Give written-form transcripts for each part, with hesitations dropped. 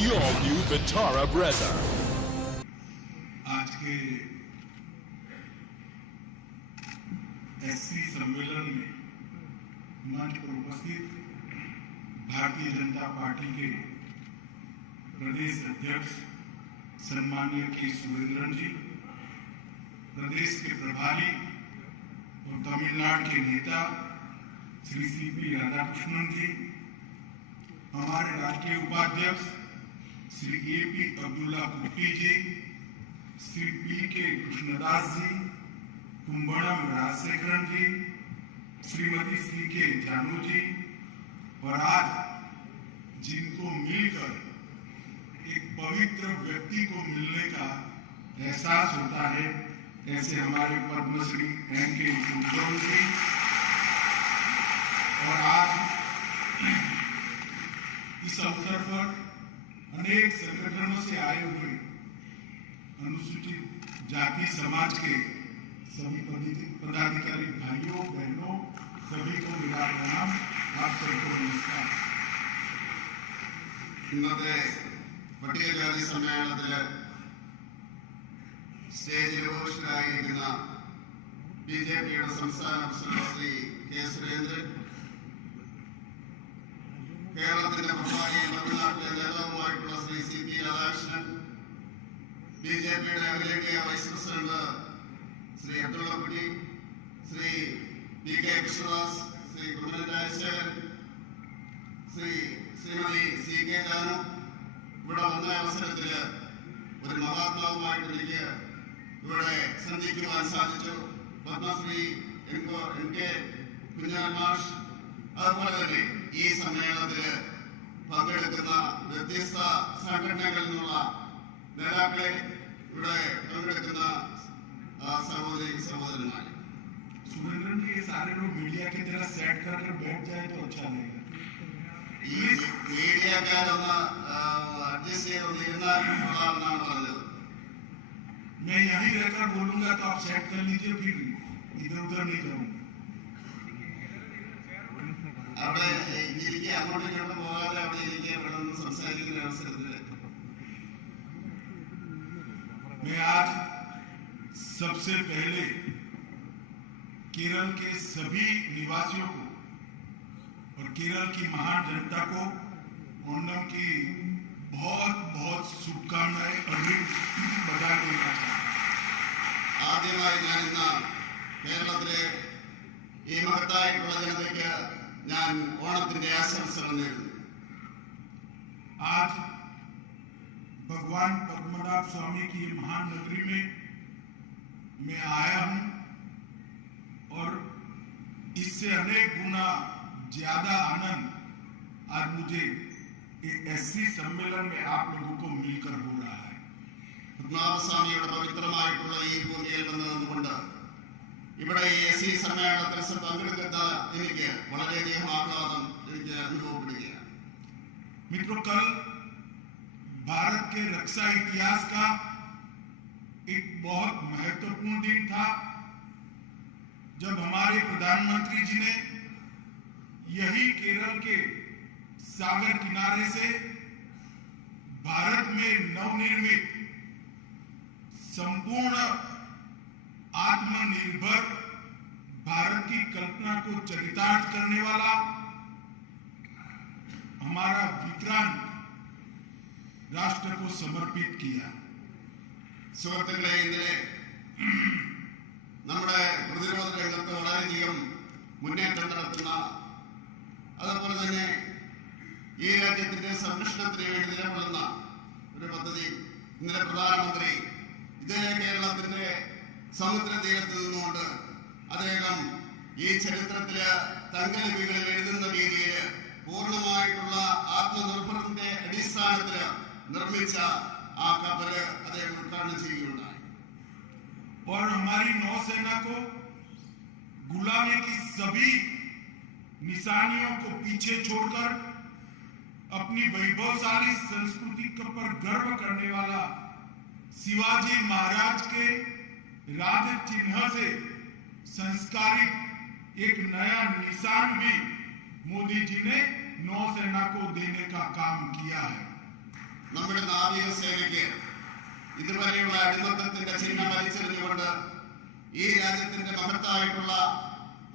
the all-new Vitara Brezza. आज के SC सम्मेलन में मंच पर उपस्थित भारतीय जनता पार्टी के प्रदेश अध्यक्ष सम्माननीय के सुरेंद्रन जी, प्रदेश के प्रभारी और तमिलनाडु के नेता श्री सीपी राधाकृष्णन जी, हमारे राष्ट्रीय उपाध्यक्ष श्री एपी अब्दुल्ला कुट्टी जी, श्री पी.के. कृष्णदास जी, कुंभणम राजशेखरन जी, श्रीमती सी.के. जानू जी, और आज जिनको मिलकर एक पवित्र व्यक्ति को मिलने का एहसास होता है, ऐसे हमारे पद्मश्री एम.के. कुलकर्णी जी, और आज इस अवसर पर अनेक संगठनों से आए हुए अनुसूचित जाति समाज के सभी पदाधिकारी भाइयों बहनों सभी को मेरा प्रणाम। आप सबको नमस्कार। ഇന്നത്തെ പട്ടികജാതി സമ്മേളനത്തില് സ്റ്റേജിൽ ഉപവിഷ്ടരായിരിക്കുന്ന ബിജെപിയുടെ സംസ്ഥാന പ്രസിഡന്റ് ശ്രീ കെ സുരേന്ദ്രൻ, കേരളത്തിന്റെ പ്രഭാരിയും തമിഴ്നാട്ടിലെ നേതാവുമായിട്ടുള്ള ശ്രീ സി.പി. രാധാകൃഷ്ണൻ, ബിജെപിയുടെ അഖിലേന്ത്യാ വൈസ് പ്രസിഡന്റ് ശ്രീ അബ്ദുള്ള കുട്ടി, ശ്രീ പി.കെ. കൃഷ്ണദാസ്, ശ്രീ കുമ്മനം രാജശേഖരൻ, ശ്രീമതി സി.കെ. ജാനു, ഇവിടെ വന്ന അവസരത്തിൽ ഒരു മഹാത്മാവുമായിട്ട് എനിക്ക് ഇവിടെ സന്ധിക്കുവാൻ സാധിച്ചു. പത്മശ്രീ എം.കെ. കുഞ്ഞാൻ മാഷ്, അതുപോലെ തന്നെ ഈ സമ്മേളനത്തിൽ പങ്കെടുക്കുന്ന വ്യത്യസ്ത സംഘടനകളിൽ നിന്നുള്ള നേതാക്കളെ, ഇവിടെ പങ്കെടുക്കുന്ന സഹോദരി സഹോദരന്മാർ। सुरेंद्रन जी, ये सारे लोग मीडिया की तरह सेट करके बैठ जाए तो अच्छा लगेगा। ഈ മീഡിയക്കാരൊന്ന് അഡ്ജസ്റ്റ് ചെയ്തൊന്നിരുന്നാണ് പറഞ്ഞത്। मैं यहीं रहकर बोलूंगा तो आप सेट कर लीजिए, फिर इधर उधर नहीं जाऊंगा। അവിടെ ഇരിക്കുക, അങ്ങോട്ടും ഇങ്ങോട്ടും പോകാതെ അവിടെ ഇരിക്കുക, ഇവിടെ നിന്ന് സംസാരിക്കുന്ന അവസരത്തിൽ मैं आज सबसे पहले केरल के सभी निवासियों को और केरल की महान जनता को ओणम की बहुत बहुत शुभकामनाएं और बधाई देना चाहता हूं। ആദ്യമായി ഞാൻ ഇന്ന് കേരളത്തിലെ ഈ മഹത്തായിട്ടുള്ള ജനതയ്ക്ക് ഞാൻ ഓണത്തിന്റെ ആശംസകൾ നേരുന്നു। आज भगवान पद्मनाभ स्वामी की ये महान नगरी में मैं आया हूं और इससे अनेक गुना ज्यादा आनंद आज मुझे एससी सम्मेलन में आप लोगों को मिलकर हो रहा है। പത്മനാഭസ്വാമിയുടെ പവിത്രമായിട്ടുള്ള ഈ ഭൂമിയിൽ വന്നതുകൊണ്ട് ഇവിടെ ഈ എസ്.സി. സമ്മേളനത്തിൽ പങ്കെടുക്കുന്ന എനിക്ക് വളരെയധികം ആഹ്ലാദം എനിക്ക് അനുഭവപ്പെടുകയാണ്। मित्रों, कल भारत के रक्षा इतिहास का एक बहुत महत्वपूर्ण दिन था, जब हमारे प्रधानमंत्री जी ने यही केरल के सागर किनारे से भारत में नवनिर्मित संपूर्ण आत्मनिर्भर भारत की कल्पना को चरितार्थ करने वाला हमारा विक्रांत राष्ट्र को समर्पित किया। സുഹൃത്തുക്കളെ, ഇന്നലെ നമ്മുടെ പ്രതിരോധ രംഗത്ത് വളരെയധികം മുന്നേറ്റം നടത്തുന്ന, അതുപോലെ തന്നെ ഈ രാജ്യത്തിന്റെ സംരക്ഷണത്തിന് വേണ്ടി നിലകൊള്ളുന്ന ഒരു പദ്ധതി ഇന്നലെ പ്രധാനമന്ത്രി ഇതേ കേരളത്തിന്റെ സമുദ്ര തീരത്ത് നിന്നുകൊണ്ട് അദ്ദേഹം ഈ ചരിത്രത്തില് തങ്കലിപികളിൽ എഴുതുന്ന രീതിയിൽ പൂർണ്ണമായിട്ടുള്ള ആത്മനിർഭരത്തിന്റെ അടിസ്ഥാനത്തില് നിർമ്മിച്ച ആ കപ്പല് അദ്ദേഹം ഉദ്ഘാടനം ചെയ്യുകയുണ്ടായി। और हमारी नौसेना को गुलामी की सभी निशानियों को पीछे छोड़कर अपनी वैभवशाली संस्कृति पर गर्व करने वाला शिवाजी महाराज के राज चिन्ह से संस्कारित एक नया निशान भी मोदी जी ने नौसेना को देने का काम किया है। നമ്മുടെ നാവികസേനയ്ക്ക് ഇതുവരെയുള്ള അടിമത്തത്തിന്റെ ചിഹ്നം വലിച്ചെറിഞ്ഞുകൊണ്ട് ഈ രാജ്യത്തിന്റെ മഹത്തായിട്ടുള്ള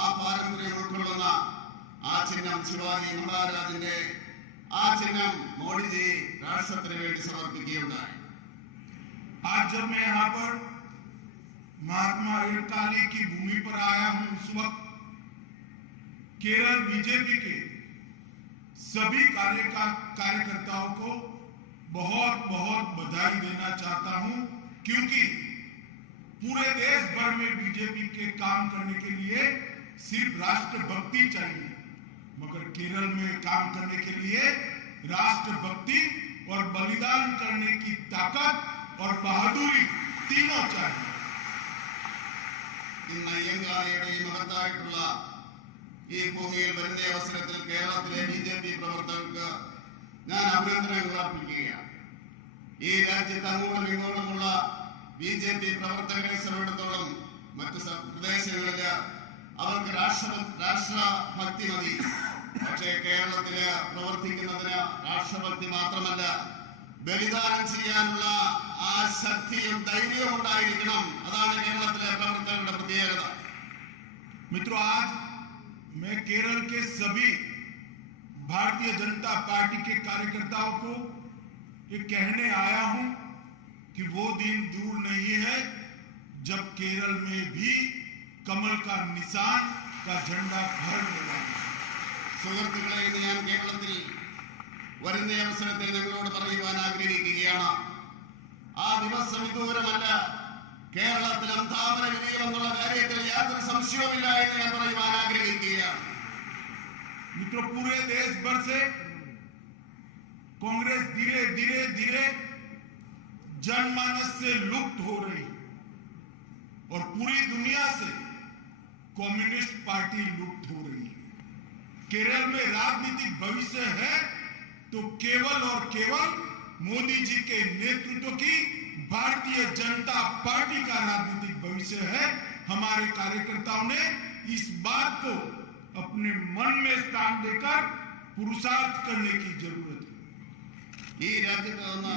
ആ പാരമ്പര്യം ഉൾക്കൊള്ളുന്ന ആ ചിഹ്നം ശിവാജി മഹാരാജിന്റെ ആ ചിഹ്നം മോഡിജി രാഷ്ട്രത്തിന് വേണ്ടി സമർപ്പിക്കുകയുണ്ടായി. आज जब मैं यहाँ पर महात्मा एककाली की भूमि पर आया हूं, उस वक्त केरल बीजेपी के सभी कार्यकर्ताओं को बहुत बहुत बधाई देना चाहता हूं, क्योंकि पूरे देश भर में बीजेपी के काम करने के लिए सिर्फ राष्ट्रभक्ति चाहिए, मगर केरल में काम करने के लिए राष्ट्रभक्ति और बलिदान करने की ताकत और बहादुरी तीनों चाहिए. ഇന്ന് അയ്യങ്കാളിയുടെ ഈ മഹത്തായിട്ടുള്ള ഈ ഭൂമിയിൽ വരുന്ന അവസരത്തിൽ കേരളത്തിലെ BJP പ്രവർത്തകർക്ക് ഞാൻ അഭിനന്ദനങ്ങൾ അർപ്പിക്കുകയാണ്. ഈ രാജ്യത്ത് അങ്ങോട്ടും ഇങ്ങോട്ടുമുള്ള BJP പ്രവർത്തകരെ സംബന്ധിച്ചിടത്തോളം മറ്റു പ്രദേശങ്ങളില് അവർക്ക് രാഷ്ട്രഭക്തി മതി. പക്ഷേ കേരളത്തില് പ്രവർത്തിക്കുന്നതിന് രാഷ്ട്രഭക്തി മാത്രമല്ല, ബലിദാനം ചെയ്യാനുള്ള ആ ശക്തിയും ധൈര്യവും ഉണ്ടായിരിക്കണം. അതാണ് കേരളത്തിലെ പ്രവർത്തകരുടെ പ്രത്യേകത. मित्रों, आज मैं केरल के सभी भारतीय जनता पार्टी के कार्यकर्ताओं को ये कहने आया हूं कि वो दिन दूर नहीं है जब केरल में भी कमल का निशान का झंडा फहरने वाला है. സുഹൃത്തുക്കളെ, ഇന്ന് ഞാൻ കേരളത്തിൽ വരുന്ന അവസരത്തിൽ നിങ്ങളോട് പറയുവാൻ ആഗ്രഹിക്കുകയാണ്. ആ ദിവസം വിദൂരമല്ല. കേരളത്തിലും താമര വിരിയുമെന്നുള്ള കാര്യത്തിൽ യാതൊരു സംശയവുമില്ല എന്ന് ഞാൻ പറയുവാൻ ആഗ്രഹിക്കുകയാണ്. मित्रों, पूरे देश भर से कांग्रेस धीरे धीरे धीरे जनमानस से लुप्त हो रही और पूरी दुनिया से कम्युनिस्ट पार्टी लुप्त हो रही है. केरल में राजनीतिक भविष्य है तो केवल और केवल मोदी जी के नेतृत्व की भारतीय जनता पार्टी का राजनीतिक भविष्य है. हमारे कार्यकर्ताओं ने इस बात को अपने मन में स्थान देकर पुरुषार्थ करने की जरूरत है. ഈ രാജ്യത്ത് നിന്ന്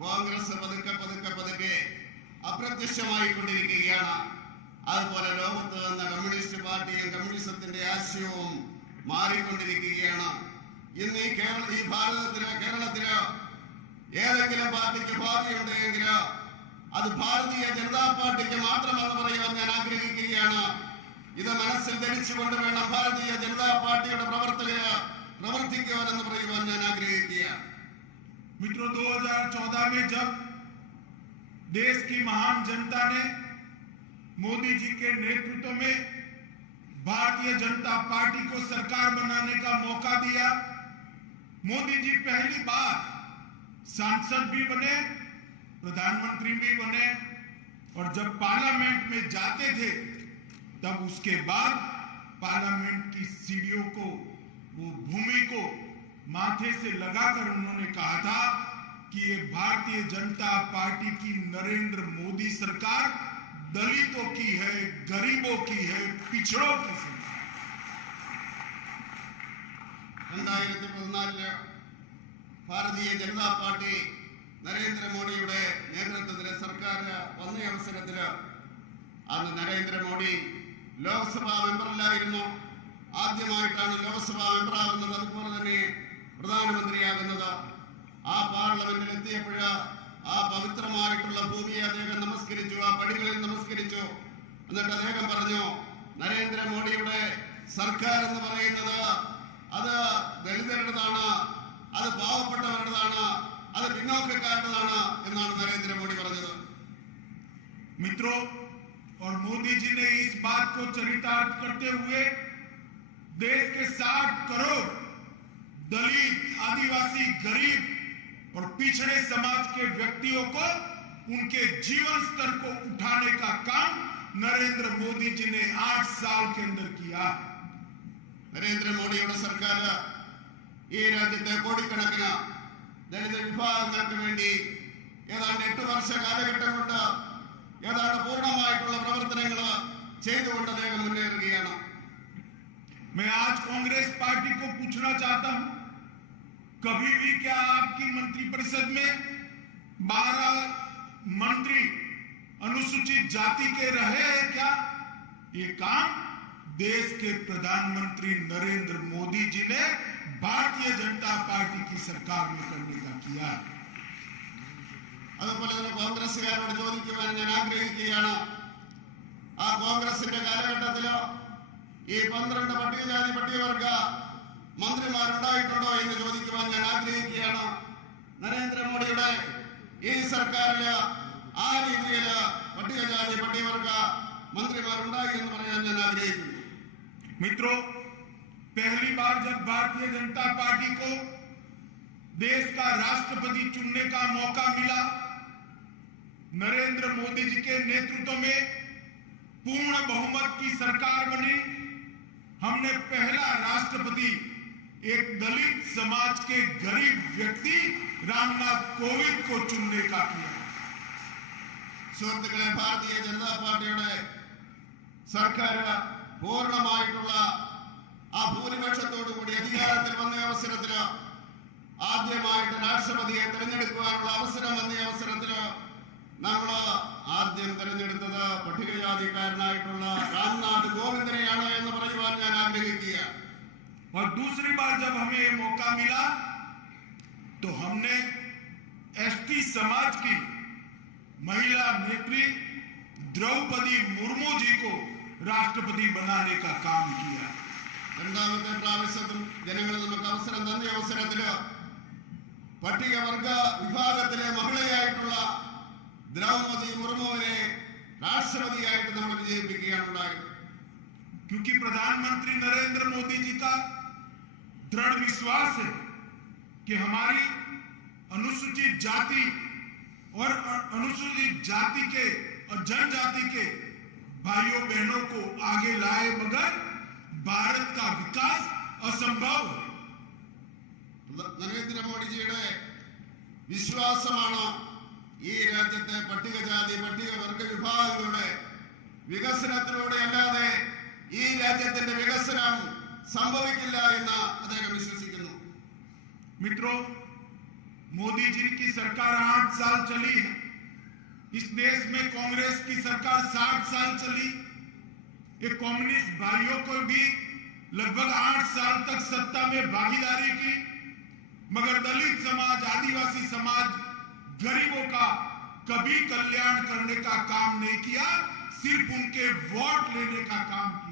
കോൺഗ്രസ് പതുക്കെ പതുക്കെ പതുക്കെ അപ്രത്യക്ഷമായിക്കൊണ്ടിരിക്കുകയാണ്. അതുപോലെ ലോകത്ത് നിന്ന് കമ്മ്യൂണിസ്റ്റ് പാർട്ടിയും കമ്മ്യൂണിസത്തിന്റെ ആശയവും മാറിക്കൊണ്ടിരിക്കുകയാണ്. ഇന്ന് ഈ ഭാരതത്തിലോ കേരളത്തിലോ ഏതെങ്കിലും പാർട്ടിക്ക് ഭാവിയുണ്ടെങ്കിലോ അത് ഭാരതീയ ജനതാ പാർട്ടിക്ക് മാത്രമെന്ന് പറയുവാൻ ഞാൻ ആഗ്രഹിക്കുകയാണ്. ഇത് മനസ്സിൽ ധരിച്ചുകൊണ്ട് വേണം ഭാരതീയ ജനതാ പാർട്ടിയുടെ പ്രവർത്തകര് പ്രവർത്തിക്കുവാനെന്ന് പറയുവാൻ ഞാൻ ആഗ്രഹിക്കുകയാണ്. मित्रों, 2014 में जब देश की महान जनता ने मोदी जी के नेतृत्व में भारतीय जनता पार्टी को सरकार बनाने का मौका दिया, मोदी जी पहली बार सांसद भी बने, प्रधानमंत्री भी बने, और जब पार्लियामेंट में जाते थे तब उसके बाद पार्लियामेंट की सीढ़ियों को, वो भूमि को माथे से लगाकर उन्होंने कहा था कि ये भारतीय जनता पार्टी की नरेंद्र मोदी सरकार दलितों की है, गरीबों की है, पिछड़ों की सरकार. 2014 ഭാരതീയ ജനതാ പാർട്ടി നരേന്ദ്രമോദിയുടെ നേതൃത്വത്തിലെ സർക്കാർ വന്ന അവസരത്തില് അന്ന് നരേന്ദ്രമോദി ലോക്സഭാ മെമ്പറല്ലായിരുന്നു. ആദ്യമായിട്ടാണ് ലോക്സഭാ മെമ്പറാകുന്നത്, അതുപോലെ തന്നെ പ്രധാനമന്ത്രിയാകുന്നത്. ആ പാർലമെന്റിൽ എത്തിയപ്പോൾ ആ പവിത്രമായിട്ടുള്ള ഭൂമിയെ അദ്ദേഹം നമസ്കരിച്ചു, ആ പടികളിൽ നമസ്കരിച്ചു. എന്നിട്ട് അദ്ദേഹം പറഞ്ഞു, നരേന്ദ്രമോദിയുടെ സർക്കാർ എന്ന് പറയുന്നത് അത് ദളിതരുടേതാണ്, അത് പാവപ്പെട്ടവരുടേതാണ്, അത് പിന്നോക്കക്കാരുടേതാണ് എന്നാണ് നരേന്ദ്രമോദി പറഞ്ഞത്. मित्रों, और मोदी जी ने इस बात को चरितार्थ करते हुए देश के 60 करोड़ दलित, आदिवासी, गरीब और पिछड़े समाज के व्यक्तियों को उनके जीवन स्तर को उठाने का काम नरेंद्र मोदी जी ने 8 साल के अंदर किया. നരേന്ദ്രമോദിയുടെ സർക്കാർ ഈ രാജ്യത്തെ കോടിക്കണക്കിന് ദളിത് വിഭാഗങ്ങൾക്ക് വേണ്ടി ഏതാണ്ട് 8 വർഷ കാലഘട്ടം കൊണ്ട് ഏതാണ്ട് പൂർണ്ണമായിട്ടുള്ള പ്രവർത്തനങ്ങൾ ചെയ്തുകൊണ്ട് അദ്ദേഹം മുന്നേറുകയാണ്. मैं आज कांग्रेस पार्टी को पूछना चाहता हूं कभी भी क्या आपकी मंत्रिपरिषद में 12 मंत्री अनुसूचित जाति के रहे हैं क्या? ये काम देश के प्रधानमंत्री नरेंद्र मोदी जी ने भारतीय जनता पार्टी की सरकार में करने का किया। അതുപോലെ തന്നെ കോൺഗ്രസ്സുകാരോട് ചോദിക്കുവാൻ ഞാൻ ആഗ്രഹിക്കുകയാണ്, ആ കോൺഗ്രസിന്റെ കാലഘട്ടത്തിലോ ഈ 12 പട്ടികജാതി പട്ടികവർഗ മന്ത്രിമാരുണ്ടായിട്ടുണ്ടോ എന്ന് ചോദിക്കുവാൻ ഞാൻ ആഗ്രഹിക്കുകയാണ്. നരേന്ദ്രമോദിയുടെ ഈ സർക്കാരില് ആ രീതിയിൽ പട്ടികജാതി പട്ടികവർഗ मंत्रीमारुंडाई എന്ന് പറയാൻ ഞാൻ ആഗ്രഹിക്കുന്നു. मित्रों, पहली बार जब भारतीय जनता पार्टी को देश का राष्ट्रपति चुनने का मौका मिला, नरेंद्र मोदी जी के नेतृत्व में पूर्ण बहुमत की सरकार बनी। हमने पहला राष्ट्रपति एक दलित समाज के गरीब व्यक्ति रामनाथ कोविंद को चुनने का किया। സുഹൃത്തുക്കളെ, ഭാരതീയ ജനതാ പാർട്ടിയുടെ സർക്കാർ പൂർണ്ണമായിട്ടുള്ള ആ ഭൂരിപക്ഷത്തോടു കൂടി അധികാരത്തിൽ വന്ന അവസരത്തിൽ ആദ്യമായിട്ട് രാഷ്ട്രപതിയെ തിരഞ്ഞെടുക്കുവാനുള്ള അവസരം വന്ന അവസരത്തിൽ നമ്മൾ ആദ്യം തിരഞ്ഞെടുത്തത് പട്ടികജാതിക്കാരനായിട്ടുള്ള രാംനാഥ് കോവിന്ദിനെയാണ് എന്ന് പറയുവാൻ ഞാൻ ആഗ്രഹിക്കുക. और दूसरी बार जब हमें ये मौका मिला तो हमने एसटी समाज की महिला नेत्री द्रौपदी मुर्मू जी को राष्ट्रपति बनाने का काम किया। രണ്ടാമത്തെ പ്രാവശ്യത്തും ജനങ്ങൾ നമുക്ക് അവസരം തന്ന അവസരത്തിൽ പട്ടികവർഗ വിഭാഗത്തിലെ മഹിളയായിട്ടുള്ള ദ്രൗപദി മുർമുവിനെ राष्ट्रपतियाയിട്ട് നമ്മൾ വിജയിപ്പിക്കുകയാണ് ഉണ്ടായത്. क्योंकि प्रधानमंत्री नरेंद्र मोदी जी का दृढ़ विश्वास है कि हमारी अनुसूचित जाति और अनुसूचित जाति के और जनजाति के भाइयों बहनों को आगे लाए बगैर भारत का विकास असंभव है। നരേന്ദ്രമോദിജിയുടെ വിശ്വാസമാണ് ഈ രാജ്യത്തെ പട്ടികജാതി പട്ടികവർഗ വിഭാഗങ്ങളുടെ വികസനത്തിലൂടെ അല്ലാതെ ഈ രാജ്യത്തിന്റെ വികസനം സംഭവിക്കില്ല എന്ന് അദ്ദേഹം വിശ്വസിക്കുന്നു. मित्रों, मोदी जी की सरकार 8 साल चली है। इस देश में कांग्रेस की सरकार 60 साल चली। ये कम्युनिस्ट भाइयों को भी लगभग 8 साल तक सत्ता में भागीदारी की, मगर दलित समाज, आदिवासी समाज, गरीबों का कभी कल्याण करने का काम नहीं किया, सिर्फ उनके वोट लेने का काम किया।